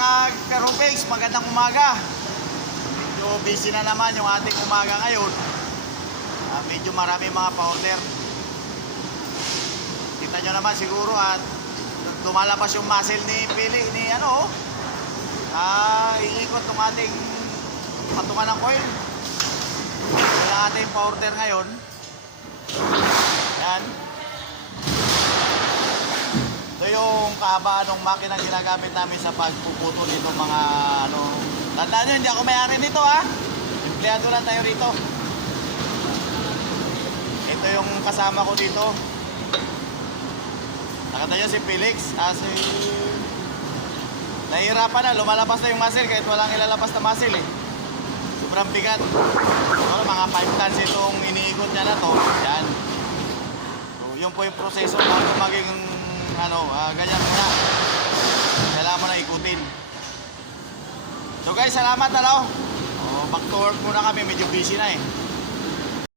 mga Karupex, magandang umaga. Medyo busy na naman yung ating umaga ngayon. Medyo marami mga pa-order. Kita nyo naman siguro at lumalabas yung muscle ni Pili ni ano. Iikot ng ating patungan ng coil. Yung ating pa-order ngayon. Yan. Ito yung kahabaan ng makina ginagamit namin sa pagpuputo nito mga ano. Tandaan nyo, hindi ako may-ari nito ha. Empleyado lang tayo rito. Ito yung kasama ko dito. Nakita nyo si Felix. Nahihirapan na, lumalabas na yung muscle kahit walang ilalabas na muscle eh. Sobrang bigat. So, mga 5 tons itong iniikot niya na to. Yan. So, yun po yung proseso bago maging ano, ganyan muna. Kailangan mo na ikutin. So guys, salamat na daw. Back to work muna kami, medyo busy na eh.